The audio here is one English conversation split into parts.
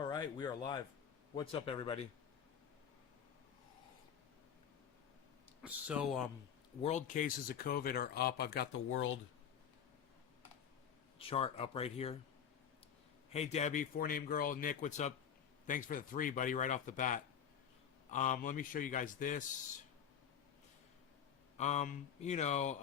All right, we are live. What's up, everybody? So, world cases of COVID are up. I've got the world chart up right here. Hey, Debbie, four-name girl, Nick, what's up? Thanks for the 3, buddy, right off the bat. Let me show you guys this. You know,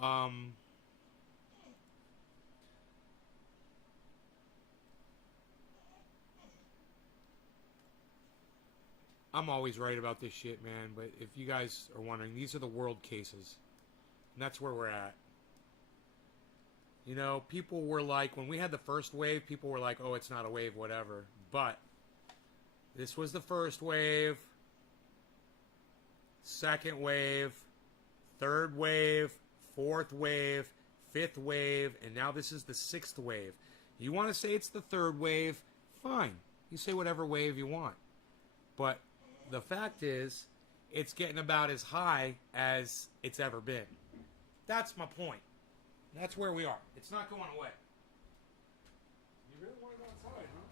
I'm always right about this shit, man, but if you guys are wondering, these are the world cases. And that's where we're at. You know, people were like, when we had the first wave, people were like, oh, it's not a wave, whatever. But this was the first wave, second wave, third wave, fourth wave, fifth wave, and now this is the 6th wave. You want to say it's the 3rd wave? Fine. You say whatever wave you want. But the fact is, it's getting about as high as it's ever been. That's my point. That's where we are. It's not going away. You really want to go outside, huh?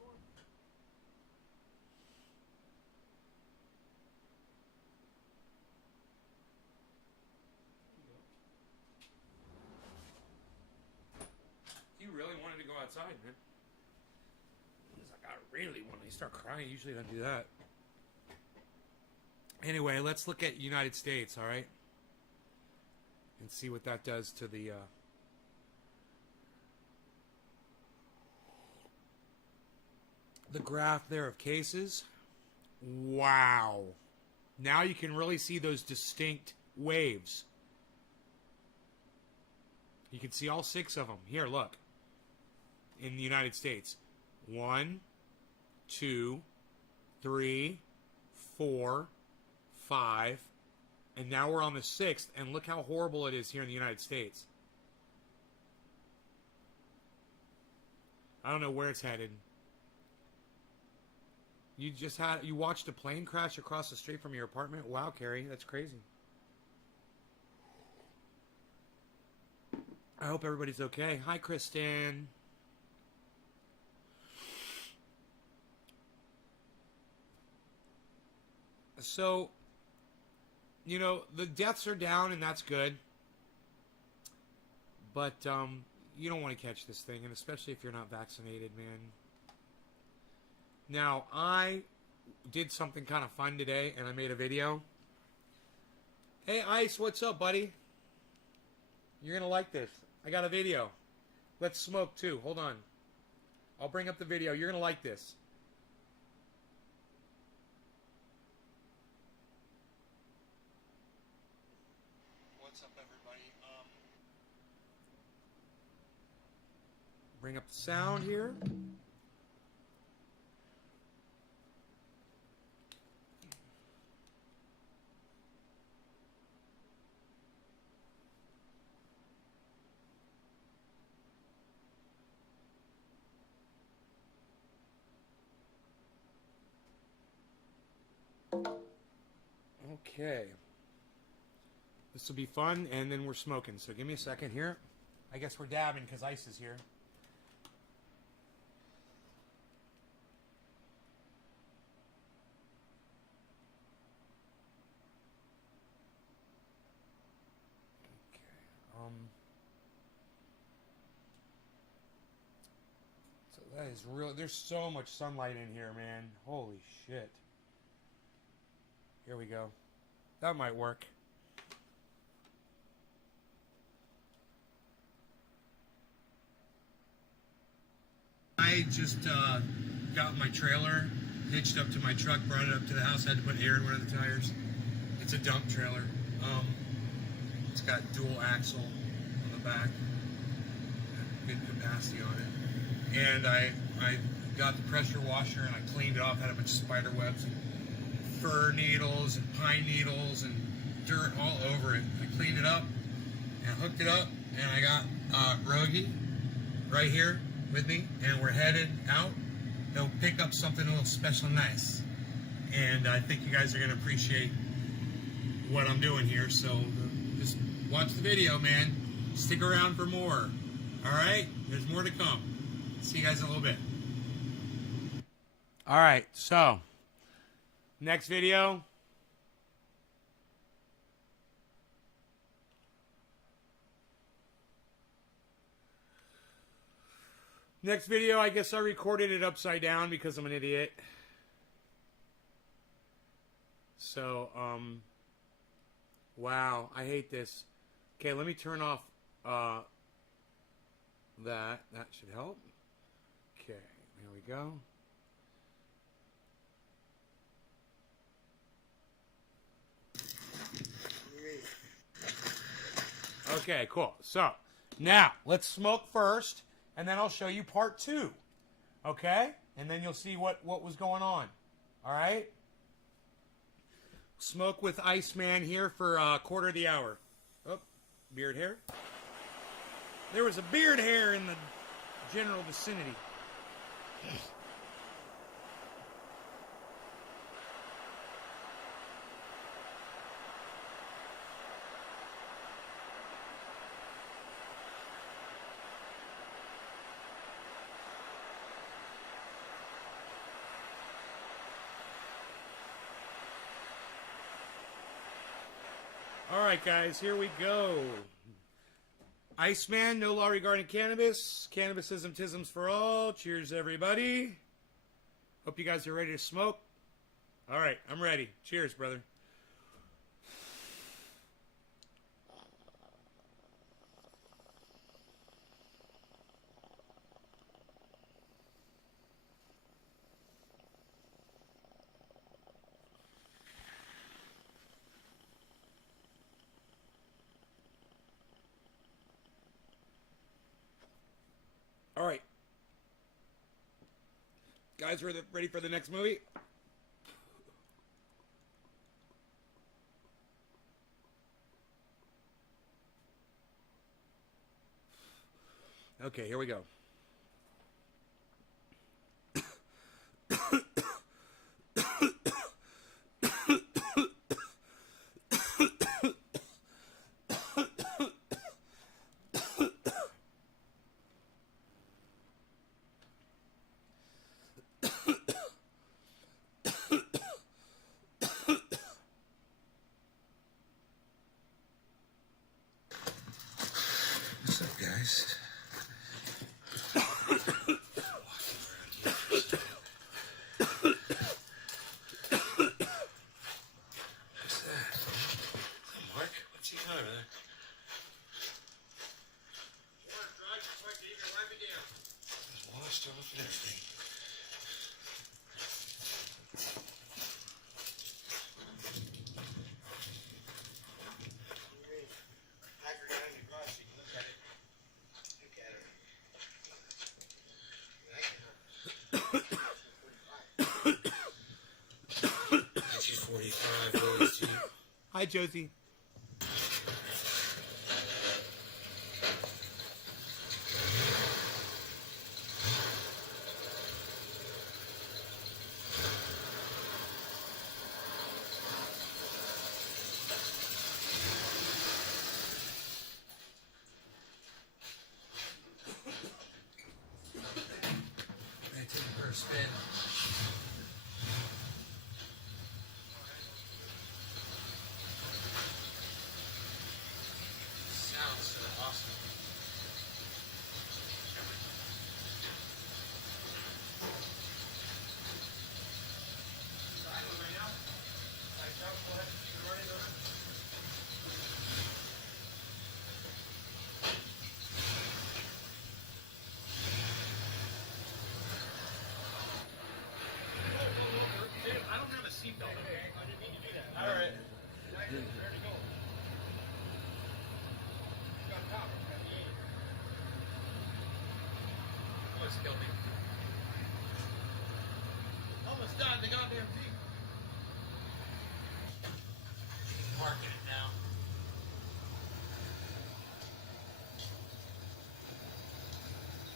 Go on. You really wanted to go outside, man. He's like, I really want to. You start crying. You usually don't do that. Anyway, let's look at United States, all right? And see what that does to the graph there of cases. Wow. Now you can really see those distinct waves. You can see all 6 of them. Here, look. In the United States. 1, 2, 3, 4, 5, and now we're on the 6th, and look how horrible it is here in the United States. I don't know where it's headed. You watched a plane crash across the street from your apartment? Wow, Carrie, that's crazy. I hope everybody's okay. Hi, Kristen. So, you know, the deaths are down, and that's good. But you don't want to catch this thing, and especially if you're not vaccinated, man. Now, I did something kind of fun today, and I made a video. Hey, Ice, what's up, buddy? You're going to like this. I got a video. Let's smoke, too. Hold on. I'll bring up the video. You're going to like this. What's up, everybody? Bring up the sound here. Okay. This will be fun, and then we're smoking. So give me a second here. I guess we're dabbing because Ice is here. Okay. So that is real. There's so much sunlight in here, man. Holy shit. Here we go. That might work. I just got my trailer hitched up to my truck, brought it up to the house. I had to put air in one of the tires. It's a dump trailer. It's got dual axle on the back, good capacity on it. And I got the pressure washer and I cleaned it off. Had a bunch of spider webs and fir needles and pine needles and dirt all over it. I cleaned it up and hooked it up, and I got Rogie right here with me, and we're headed out. They'll pick up something a little special and nice, and I think you guys are going to appreciate what I'm doing here. So just watch the video, man. Stick around for more. All right, there's more to come. See you guys in a little bit. All right, so next video. Next video, I guess I recorded it upside down because I'm an idiot. So, wow, I hate this. Okay, let me turn off that. That should help. Okay, there we go. Okay, cool. So, now, let's smoke first, and then I'll show you part 2. Okay? And then you'll see what was going on. All right? Smoke with Iceman here for a quarter of the hour. Oh, beard hair. There was a beard hair in the general vicinity. All right, guys, here we go. Iceman, no law regarding cannabis. Cannabisism, tisms for all. Cheers, everybody. Hope you guys are ready to smoke. All right, I'm ready. Cheers, brother. All right. Guys, ready for the next movie? Okay, here we go. What's up, guys? Hi, Josie. I'm taking her a spin. Killed me. Almost done. The goddamn thing. Marking it now.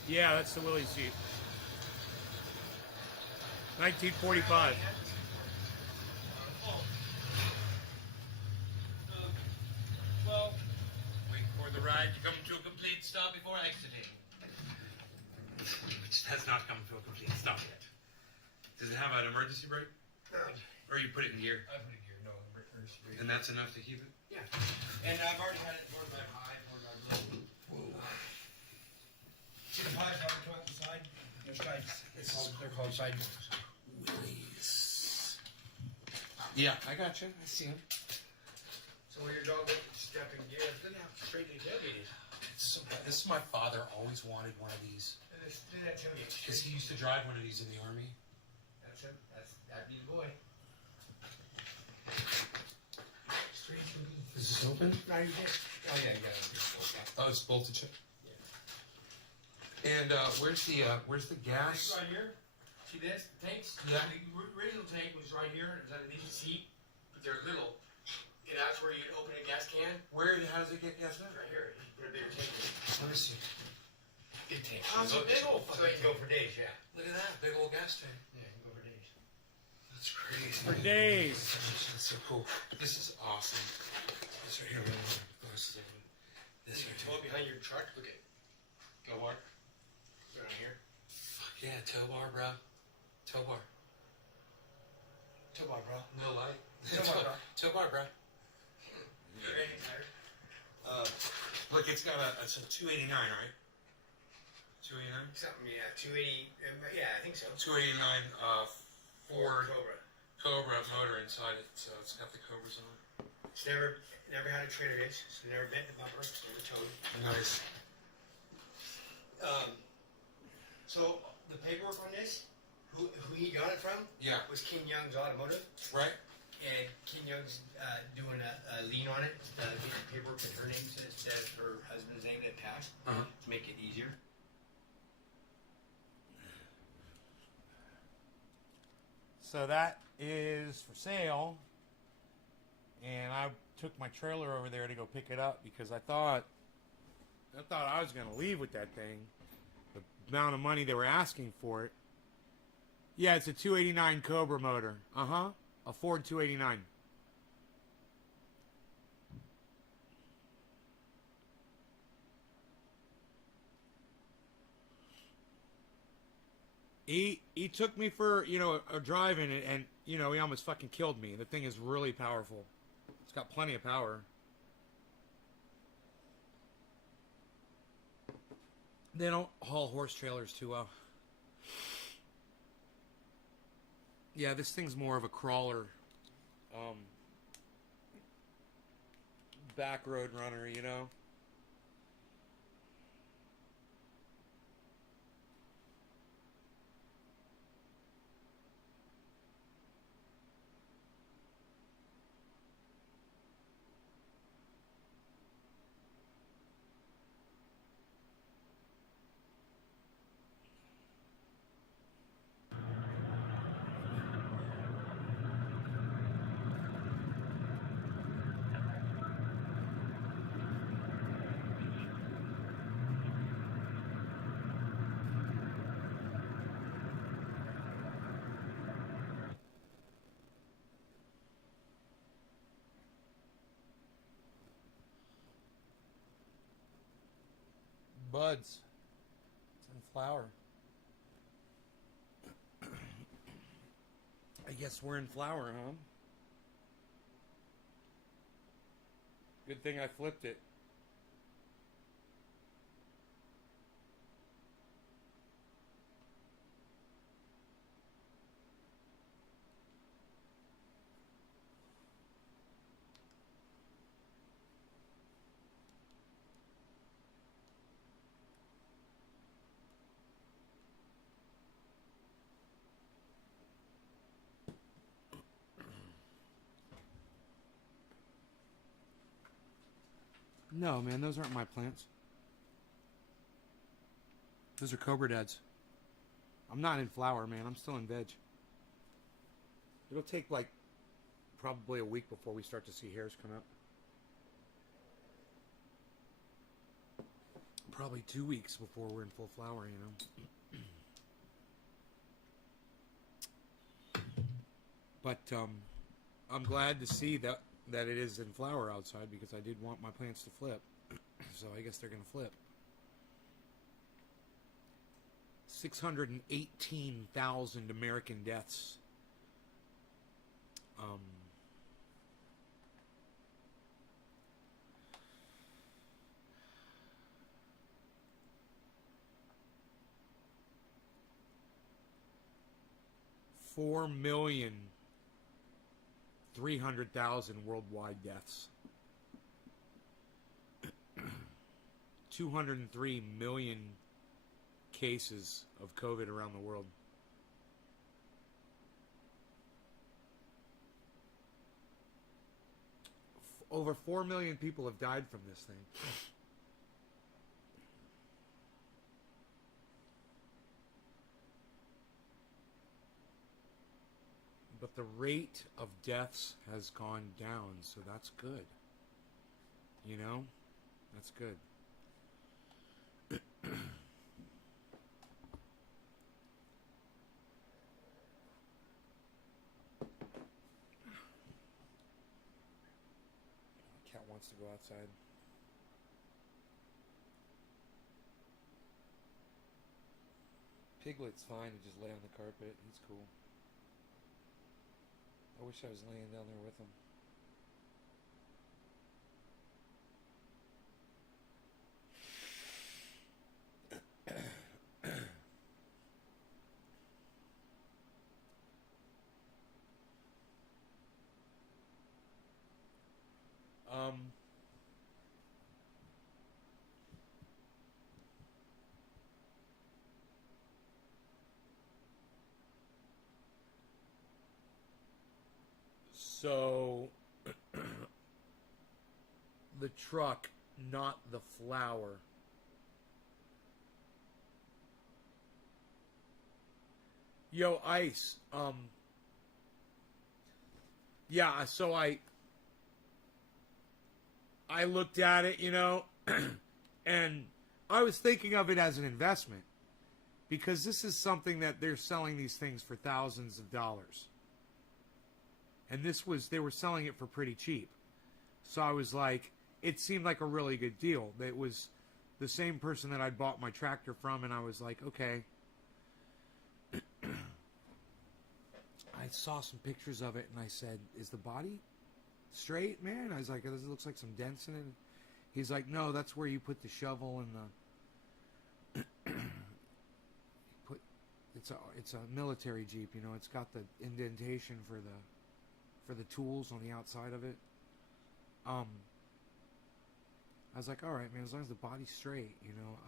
Yeah, that's the Willie's Jeep. 1945. Well, wait for the ride to come to a complete stop before exiting. Which has not come to a complete stop yet. Does it have an emergency brake? No, Or you put it in gear? I put it here. No, emergency brake. And that's enough to keep it? Yeah. And I've already had it forward drive high, forward drive low. Whoa. See the pipes that come out the side? They're they're called side doors. Willies. Yeah, I got you. I see him. So when your dog gets step in gear, it's gonna have straight to tailgate. So this is my father always wanted one of these. And it's that tailgate. Because he used to drive one of these in the Army. That's him. That'd be the boy. Straight to me. Is this open? No, you can't. Oh yeah, you got it. Oh, it's bolted shut. Yeah. And where's the gas? It's right here. See this? The tanks? Yeah. The original tank was right here. It was underneath the seat. But they're little. And that's where you'd open a gas can. How does it get gas in? Right here. You put a bigger tank in. Let me see. Big tank. Oh, it's a big old So you can go for days, yeah. Look at that, big old gas tank. Yeah, you can go for days. That's crazy. For days. That's so cool. This is awesome. This right here, this You right can tow here. it behind your truck. Look at. Go bar. Right here. Fuck yeah, tow bar, bro. Tow bar. Tow bar, bro. No light. Tow bar, bro. Tow bar, bro. You got anything tighter? Look, it's got it's a 289, right? 289? Something, yeah. 280. Yeah, I think so. 289 Ford Cobra. Cobra motor inside it, so it's got the Cobras on it. It's never had a trailer hitch. It's never bent the bumper. It's never towed. Nice. So the paperwork on this, who he got it from, Yeah. was King Young's Automotive, Right? and King Young's doing a lien on it, getting paperwork in her name instead of her husband's name that passed to make it easier. So that is for sale. And I took my trailer over there to go pick it up because I thought I was going to leave with that thing. The amount of money they were asking for it. Yeah, it's a 289 Cobra motor. Uh-huh. A Ford 289. He took me for, a drive in it, and, he almost fucking killed me. The thing is really powerful. It's got plenty of power. They don't haul horse trailers too well. Yeah, this thing's more of a crawler. Back road runner, Buds. It's in flower. I guess we're in flower, huh? Good thing I flipped it. No, man, those aren't my plants. Those are Cobra Dads. I'm not in flower, man. I'm still in veg. It'll take, probably a week before we start to see hairs come out. Probably 2 weeks before we're in full flower, But, I'm glad to see that it is in flower outside because I did want my plants to flip. So I guess they're going to flip. 618,000 American deaths. 4,300,000 worldwide deaths. 203 million cases of COVID around the world. Over 4 million people have died from this thing. But the rate of deaths has gone down, so that's good. You know? That's good. Cat wants to go outside. Piglet's fine to just lay on the carpet. He's cool. I wish I was laying down there with him. So the truck, not the flower. Yo, Ice. Yeah, so I looked at it, you know, and I was thinking of it as an investment because this is something that they're selling these things for thousands of dollars. And they were selling it for pretty cheap. So I was like, it seemed like a really good deal. It was the same person that I'd bought my tractor from, and I was like, okay. I saw some pictures of it, and I said, is the body straight, man? I was like, this looks like some dents in it. He's like, no, that's where you put the shovel and the... It's a military Jeep, you know. It's got the indentation for the tools on the outside of it. I was like, all right, man, as long as the body's straight, you know,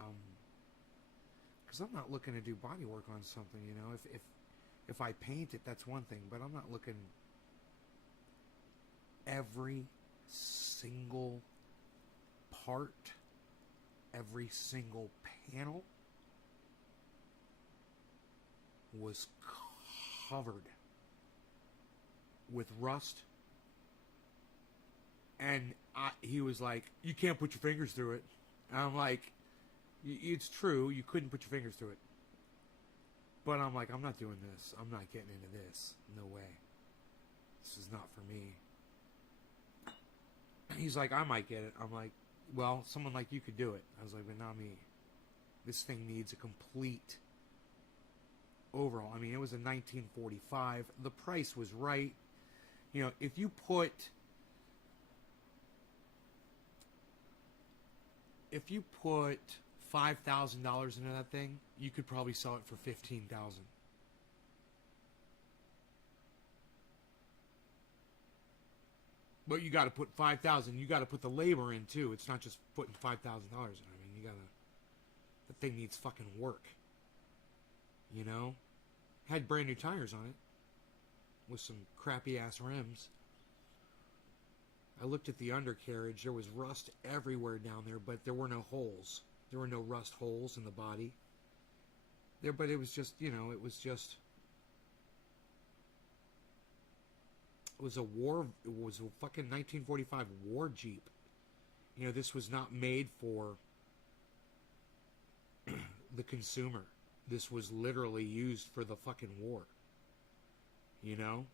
because I'm not looking to do body work on something, you know. If I paint it, that's one thing, but I'm not looking. Every single part, every single panel was covered with rust, and he was like, you can't put your fingers through it. And I'm like, it's true, you couldn't put your fingers through it, but I'm like, I'm not doing this. I'm not getting into this. No way. This is not for me. He's like, I might get it. I'm like, well, someone like you could do it. I was like, but not me. This thing needs a complete overhaul. I mean, it was a 1945. The price was right. You know, if you put $5,000 into that thing, you could probably sell it for $15,000. But you got to put $5,000. You got to put the labor in too. It's not just putting $5,000 in. I mean, you gotta. The thing needs fucking work. You know, had brand new tires on it with some crappy ass rims. I looked at the undercarriage. There was rust everywhere down there, but there were no holes. There were no rust holes in the body. But it was just, you know, it was a fucking 1945 war Jeep. You know, this was not made for the consumer. This was literally used for the fucking war. You know?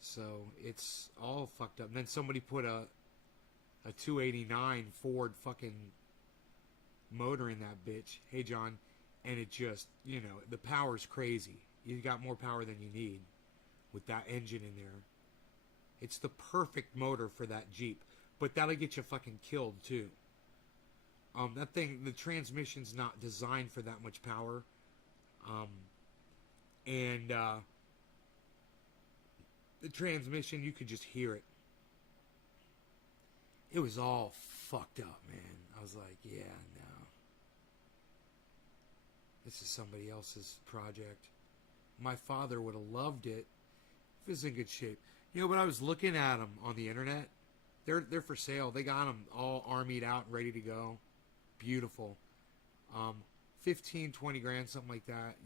So, it's all fucked up. And then somebody put a 289 Ford fucking motor in that bitch. Hey, John. And it just, the power's crazy. You got more power than you need with that engine in there. It's the perfect motor for that Jeep. But that'll get you fucking killed, too. That thing, the transmission's not designed for that much power. The transmission, you could just hear it. It was all fucked up, man. I was like, yeah, no. This is somebody else's project. My father would have loved it if it was in good shape. But I was looking at them on the internet. They're for sale. They got them all armied out and ready to go. Beautiful. 15, 20 grand, something like that,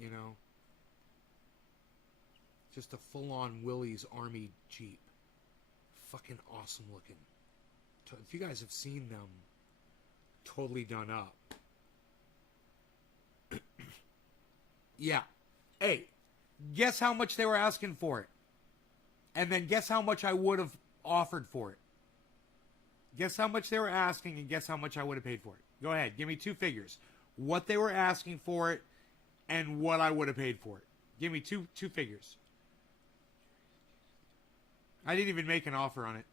Just a full-on Willys Army Jeep. Fucking awesome looking. If you guys have seen them, totally done up. Yeah. Hey, guess how much they were asking for it? And then guess how much I would have offered for it? Guess how much they were asking and guess how much I would have paid for it? Go ahead, give me two figures. What they were asking for it and what I would have paid for it. Give me two figures. I didn't even make an offer on it.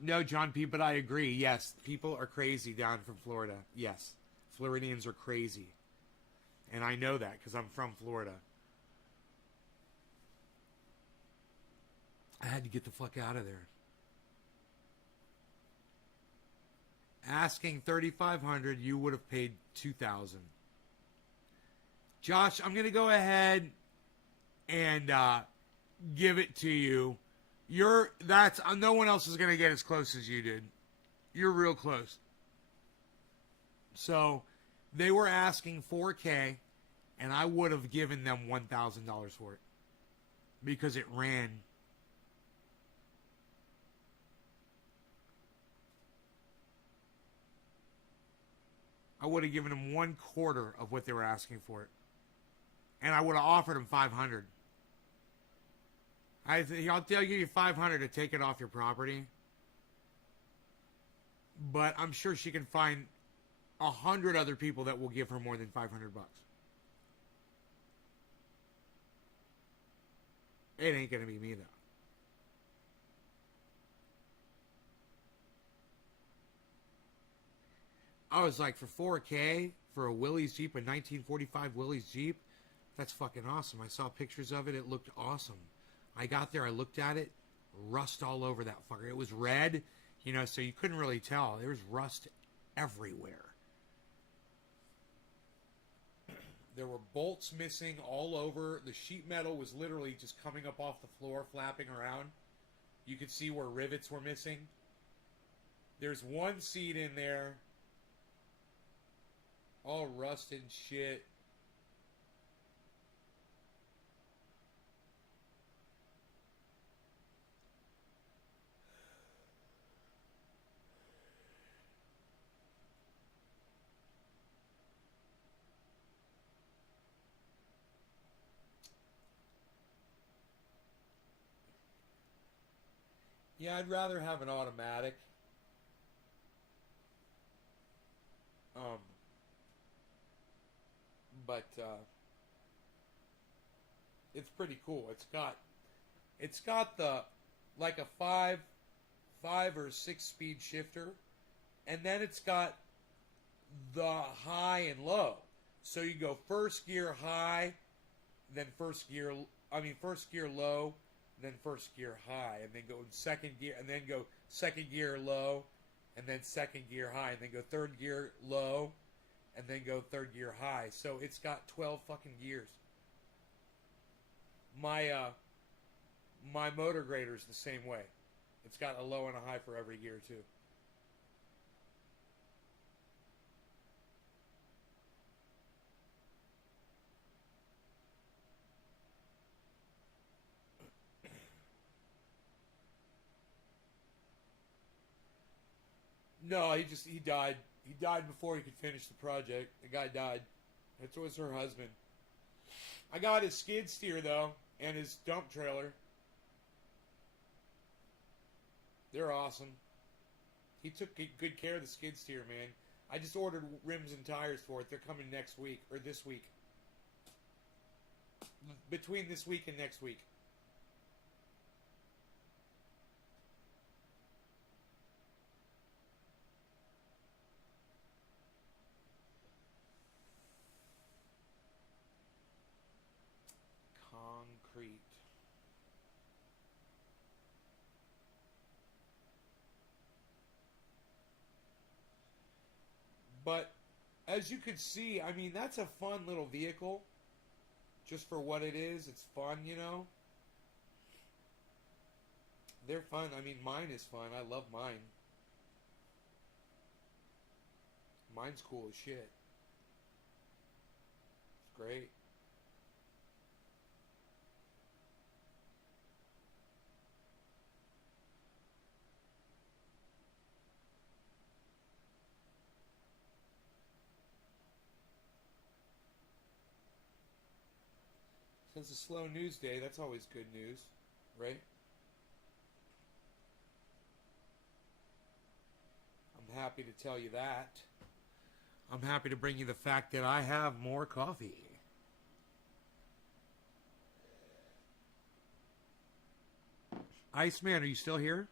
No, John P., but I agree. Yes, people are crazy down from Florida. Yes, Floridians are crazy. And I know that because I'm from Florida. I had to get the fuck out of there. Asking $3,500, you would have paid $2,000. Josh, I'm going to go ahead and give it to you. No one else is going to get as close as you did. You're real close. So they were asking $4,000, and I would have given them $1,000 for it because it ran. I would have given them 1/4 of what they were asking for it, and I would have offered them $500. I'll give you $500 to take it off your property, but I'm sure she can find 100 other people that will give her more than $500. It ain't gonna be me though. I was like, for $4,000 for a Willys Jeep, a 1945 Willys Jeep, that's fucking awesome. I saw pictures of it. It looked awesome. I got there, I looked at it, rust all over that fucker. It was red, so you couldn't really tell. There was rust everywhere. There were bolts missing all over. The sheet metal was literally just coming up off the floor, flapping around. You could see where rivets were missing. There's one seat in there, all rusted and shit. Yeah, I'd rather have an automatic. But it's pretty cool. It's got the like a five or 6 speed shifter, and then it's got the high and low. So you go first gear high, then first gear low, then first gear high, and then go second gear, and then go second gear low, and then second gear high, and then go third gear low, and then go third gear high. So it's got 12 fucking gears. My motor grader is the same way. It's got a low and a high for every gear too. No, he died. He died before he could finish the project. The guy died. It was her husband. I got his skid steer though, and his dump trailer. They're awesome. He took good care of the skid steer, man. I just ordered rims and tires for it. They're coming next week, or this week. Between this week and next week. Concrete. But as you could see, I mean, that's a fun little vehicle. Just for what it is, it's fun, you know. They're fun. I mean, mine is fun. I love mine. Mine's cool as shit. It's great. Since it's a slow news day, that's always good news, right? I'm happy to tell you that. I'm happy to bring you the fact that I have more coffee. Iceman, are you still here?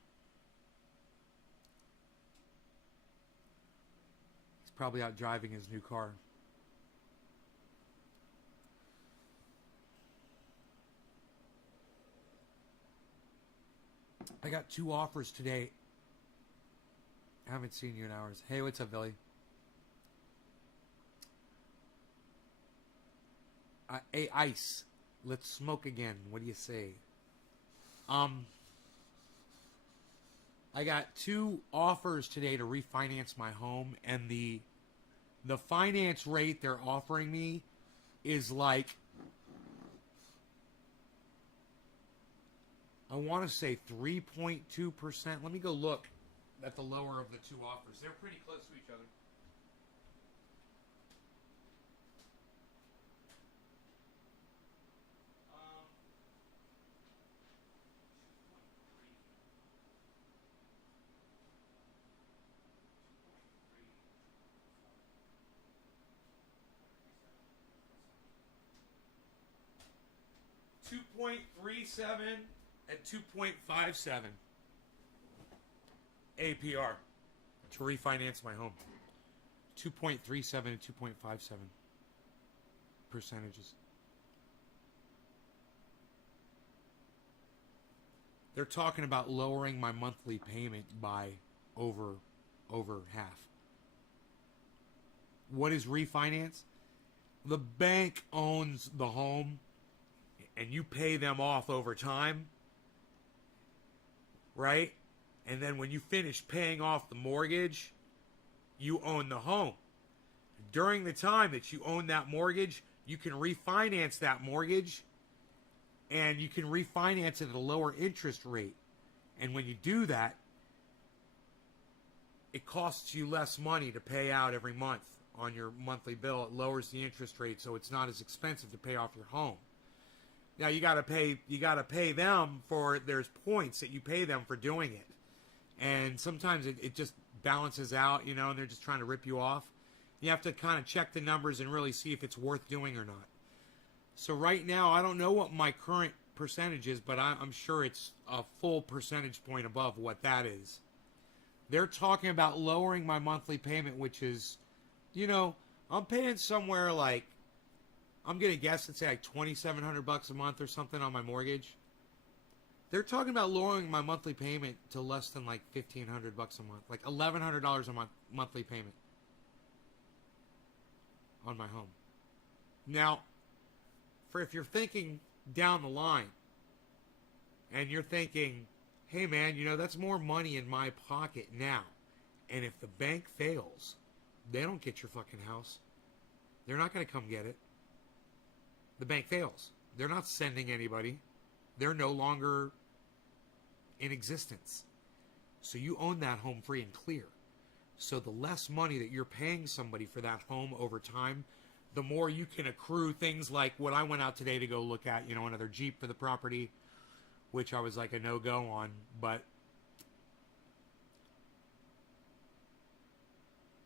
He's probably out driving his new car. I got 2 offers today. I haven't seen you in hours. Hey, what's up, Billy? Hey, Ice. Let's smoke again. What do you say? I got 2 offers today to refinance my home, and the finance rate they're offering me is like, I want to say 3.2%. Let me go look at the lower of the 2 offers. They're pretty close to each other. $2.37 and 2.57 APR to refinance my home. 2.37 and 2.57 percentages. They're talking about lowering my monthly payment by over half. What is refinance? The bank owns the home and you pay them off over time, right? And then when you finish paying off the mortgage, you own the home. During the time that you own that mortgage, you can refinance that mortgage, and you can refinance it at a lower interest rate. And when you do that, it costs you less money to pay out every month on your monthly bill. It lowers the interest rate, so it's not as expensive to pay off your home. Now you gotta pay them for, there's points that you pay them for doing it. And sometimes it just balances out, you know, and they're just trying to rip you off. You have to kind of check the numbers and really see if it's worth doing or not. So right now, I don't know what my current percentage is, but I'm sure it's a full percentage point above what that is. They're talking about lowering my monthly payment, which is, you know, I'm paying somewhere like, I'm going to guess, let's say like $2,700 a month or something on my mortgage. They're talking about lowering my monthly payment to less than like $1,500 a month, like $1,100 a month monthly payment on my home. Now, for if you're thinking down the line and you're thinking, hey man, you know, that's more money in my pocket now. And if the bank fails, they don't get your fucking house. They're not going to come get it. The bank fails. They're not sending anybody. They're no longer in existence. So you own that home free and clear. So the less money that you're paying somebody for that home over time, the more you can accrue things like what I went out today to go look at, you know, another Jeep for the property, which I was like a no-go on, but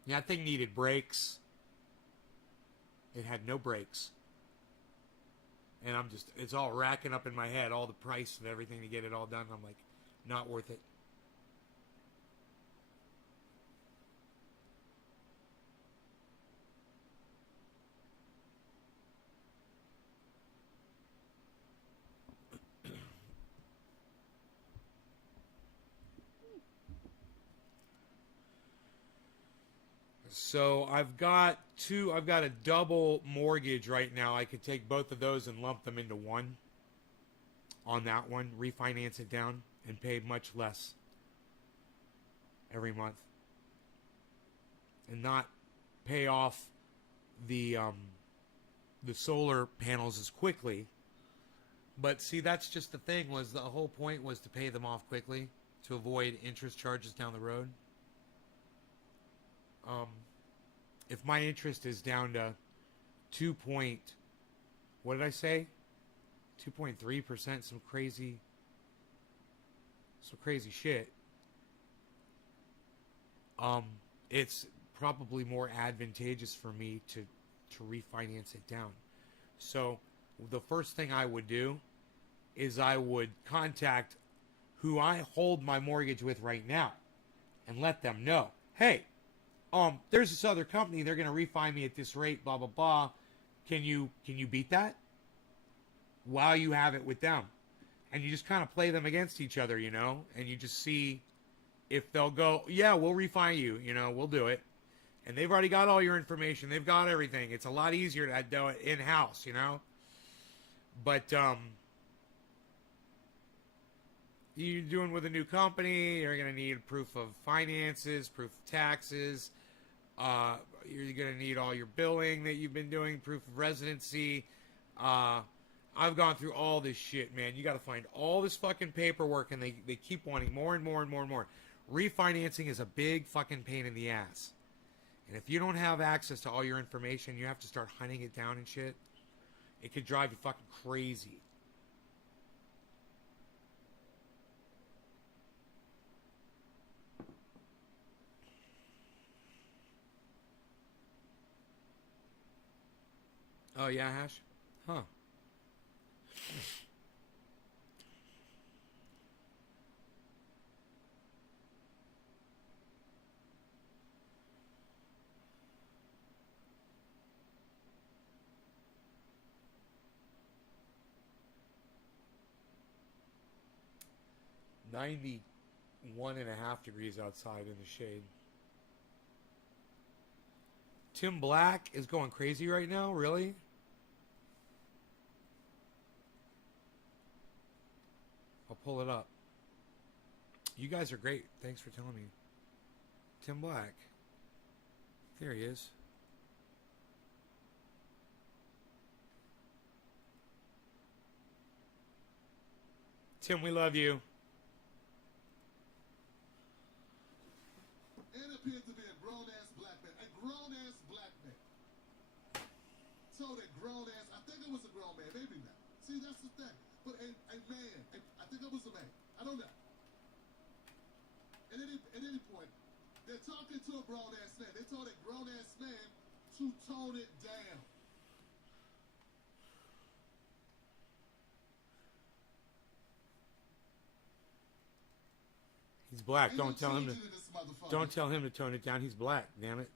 yeah, that thing needed brakes. It had no brakes. And it's all racking up in my head, all the price of everything to get it all done. I'm like, not worth it. So I've got a double mortgage right now. I could take both of those and lump them into one on that one, refinance it down, and pay much less every month. And not pay off the solar panels as quickly. But see, that's just the thing, was the whole point was to pay them off quickly to avoid interest charges down the road. If my interest is down to 2.3%, some crazy shit. It's probably more advantageous for me to refinance it down. So the first thing I would do is I would contact who I hold my mortgage with right now and let them know, hey, there's this other company, they're going to refi me at this rate, blah, blah, blah. Can you beat that? While you have it with them. And you just kind of play them against each other, you know, and you just see if they'll go, yeah, we'll refi you, you know, we'll do it. And they've already got all your information. They've got everything. It's a lot easier to do it in-house, you know. But you're doing with a new company, you're going to need proof of finances, proof of taxes. You're going to need all your billing that you've been doing, proof of residency. I've gone through all this shit, man. You got to find all this fucking paperwork, and they keep wanting more and more and more and more. Refinancing is a big fucking pain in the ass. And if you don't have access to all your information, you have to start hunting it down and shit. It could drive you fucking crazy. Oh, yeah, Hash? Huh. (91.5 degrees outside in the shade. Tim Black is going crazy right now? Really? I'll pull it up. You guys are great. Thanks for telling me. Tim Black. There he is. Tim, we love you. It appeared to be a grown-ass black man. A grown-ass black man. Told a grown-ass, I think it was a grown man, maybe not. See, that's the thing. But a man, I think it was a man. I don't know. At any point, they're talking to a grown-ass man. They told a grown-ass man to tone it down. He's black. Ain't no Don't tell him to. changing in this motherfucker. Don't tell him to tone it down. He's black. Damn it.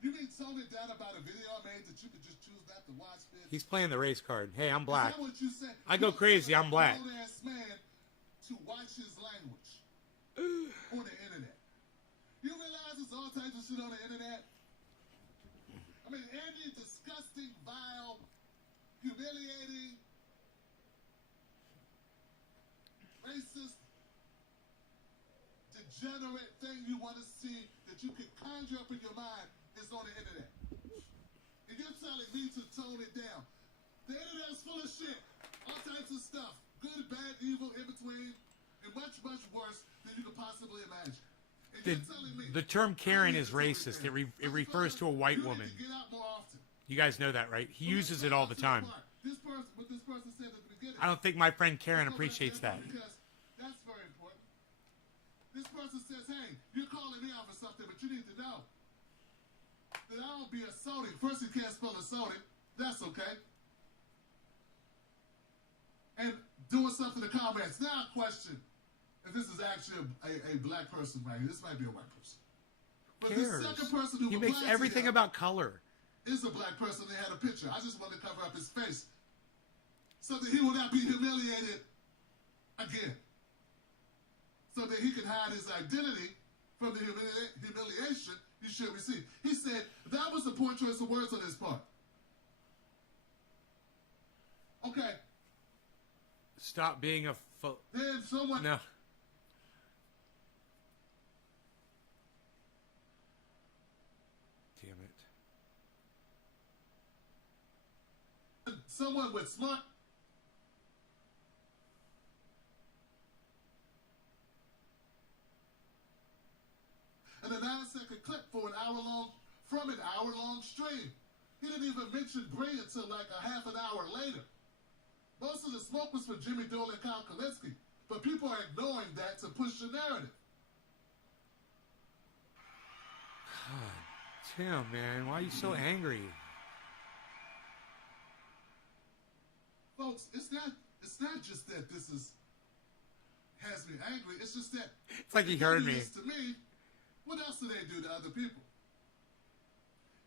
You mean tone it down about a video I made that you could just choose not to watch, bitch? He's playing the race card. Hey, I'm black. Is that what you said? I go crazy. I'm black. You grown-ass man to watch his language on the internet. You realize there's all types of shit on the internet? I mean, every disgusting, vile, humiliating, racist, degenerate thing you want to see that you can conjure up in your mind is on the internet. And you're telling me to tone it down. The internet's full of shit. All types of stuff. Good, bad, evil, in between. And much, much worse than you could possibly imagine. And you're telling me The term Karen is I need to tone racist. down. It refers to a white You need woman. to get out more often. You guys know that, right? He uses it all the time. This person, what this person said at the beginning. I don't think my friend Karen Let's go back appreciates to that. Because that's very important. This person says, hey, you're calling me out for something, but you need to know that I don't be assaulting. First, you can't spell assaulting. That's okay. And doing something to comments. Now I question if this is actually a black person right here. This might be a white person. But the Cares? second person who He makes replied to everything him about color. is a black person. They had a picture. I just wanted to cover up his face so that he will not be humiliated again. So that he can hide his identity from the humiliation he should receive. He said that was a poor choice of words on his part. Okay. Stop being a Then someone. no. Damn it. Someone with smart. And a 9-second clip for an hour-long stream. He didn't even mention Bray until like a half an hour later. Most of the smoke was for Jimmy Dole and Kyle Kalinske, but people are ignoring that to push the narrative. God, Tim, man, why are you so angry? Folks, it's not just that this has me angry. It's just that It's like he if they heard do me. this to me, what else do they do to other people?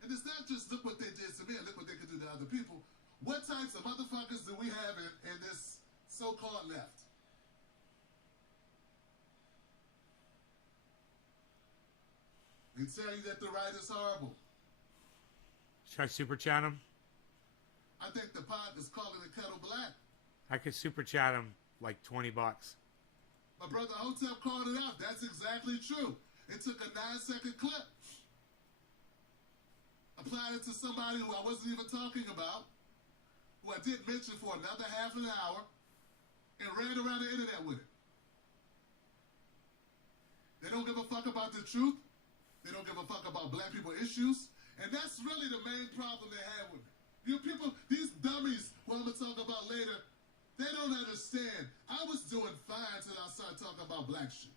And it's not just look what they did to me and look what they could do to other people. What types of motherfuckers do we have in this so-called left? They tell you that the right is horrible. Should I super chat him? I think the pot is calling the kettle black. I could super chat him like $20. My brother Hotep called it out. That's exactly true. It took a 9-second clip. Applied it to somebody who I wasn't even talking about, who I didn't mention for another half an hour, and ran around the internet with it. They don't give a fuck about the truth. They don't give a fuck about black people issues. And that's really the main problem they have with me. You people, these dummies, who I'm going to talk about later, they don't understand. I was doing fine until I started talking about black shit.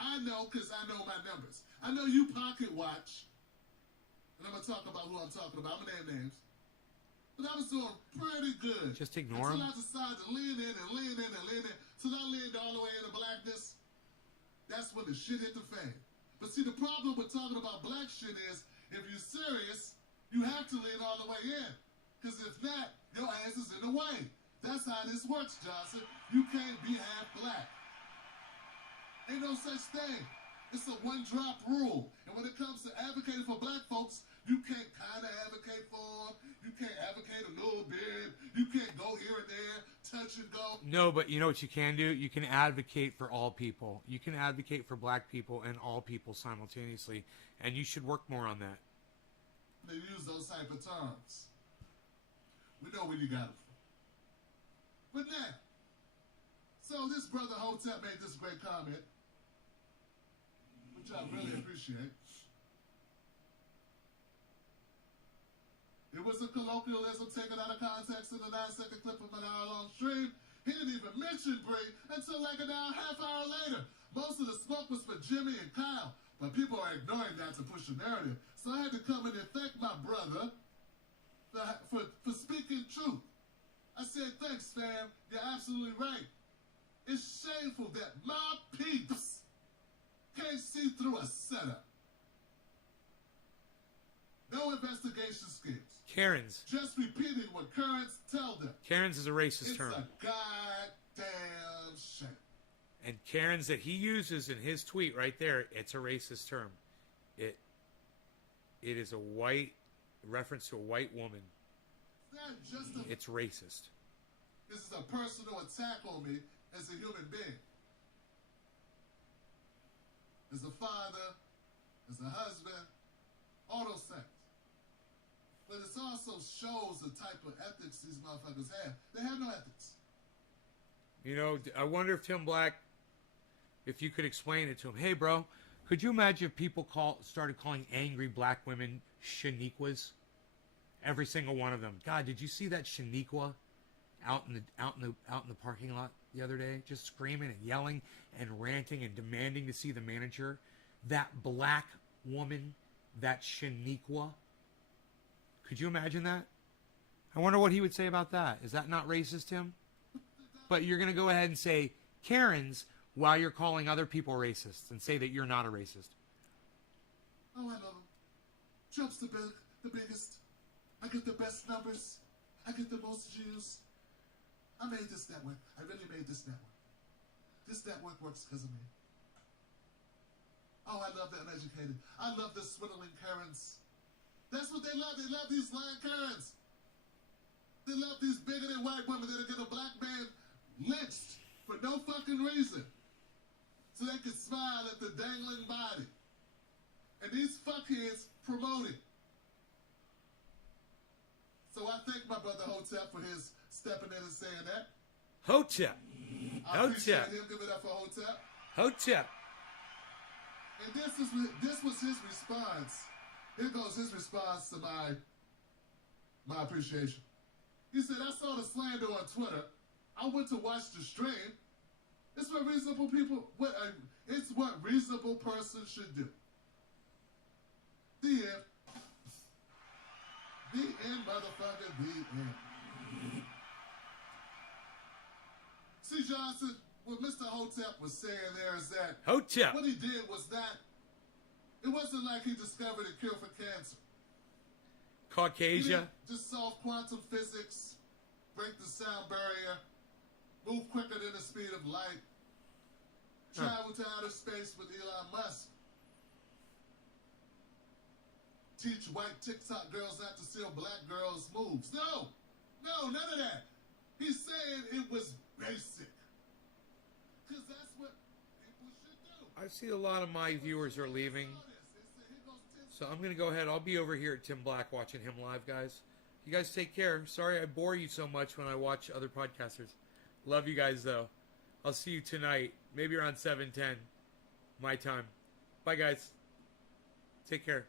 I know because I know my numbers. I know you pocket watch. And I'm going to talk about who I'm talking about. I'm going to name names. But I was doing pretty good. Just ignore until him. I decided to lean in and lean in and lean in. Till I leaned all the way into blackness. That's when the shit hit the fan. But see, the problem with talking about black shit is, if you're serious, you have to lean all the way in. Because if not, your ass is in the way. That's how this works, Johnson. You can't be half black. Ain't no such thing. It's a one-drop rule. And when it comes to advocating for black folks, you can't kind of advocate for them. You can't advocate a little bit. You can't go here and there, touch and go. No, but you know what you can do? You can advocate for all people. You can advocate for black people and all people simultaneously. And you should work more on that. They use those type of terms. We know where you got it from. But now, so this brother Hotep made this great comment, which I really appreciate. It was a colloquialism taken out of context in the 9-second clip of an hour-long stream. He didn't even mention Bree until like an hour, half hour later. Most of the smoke was for Jimmy and Kyle, but people are ignoring that to push the narrative. So I had to come in and thank my brother for speaking truth. I said, thanks, fam. You're absolutely right. It's shameful that my peeps can't see through a setup. No investigation skills. Karen's. Just repeating what currents tell them. Karen's is a racist It's term. a goddamn shame. And Karen's that he uses in his tweet right there, it's a racist term. It is a white reference to a white woman. It's not just a... It's racist. This is a personal attack on me as a human being. As a father, as a husband, all those things. But it also shows the type of ethics these motherfuckers have. They have no ethics. You know, I wonder if Tim Black, if you could explain it to him. Hey, bro, could you imagine if people started calling angry black women Shaniquas? Every single one of them. God, did you see that Shaniqua out in the parking lot the other day, just screaming and yelling and ranting and demanding to see the manager? That black woman, that Shaniqua. Could you imagine that? I wonder what he would say about that. Is that not racist, Tim? But you're going to go ahead and say Karens while you're calling other people racists and say that you're not a racist. Oh, I love him. Trump's the biggest. I get the best numbers. I get the most views. I made this network. I really made this network. This network works because of me. Oh, I love the uneducated. I love the swindling Karens. That's what they love. They love these lying Karens. They love these bigoted white women that are get a black man lynched for no fucking reason. So they can smile at the dangling body. And these fuckheads promote it. So I thank my brother Hotep for his stepping in and saying that. Hotep. I appreciate him. Give it up for Hotep. Hotep. And this was his response. Here goes his response to my appreciation. He said, I saw the slander on Twitter. I went to watch the stream. It's what reasonable people, it's what reasonable persons should do. The end. The end, motherfucker, the end. See, Johnson, what Mr. Hotep was saying there is that Hotep. what he did was not, it wasn't like he discovered a cure for cancer. He Caucasia. didn't just solve quantum physics, break the sound barrier, move quicker than the speed of light, travel to outer space with Elon Musk, teach white TikTok girls not to steal black girls' moves. No, none of that. He's saying it was basic. Because that's what people should do. I see a lot of my viewers are leaving. So I'm going to go ahead. I'll be over here at Tim Black watching him live, guys. You guys take care. Sorry I bore you so much when I watch other podcasters. Love you guys, though. I'll see you tonight, maybe around 7:10 my time. Bye, guys. Take care.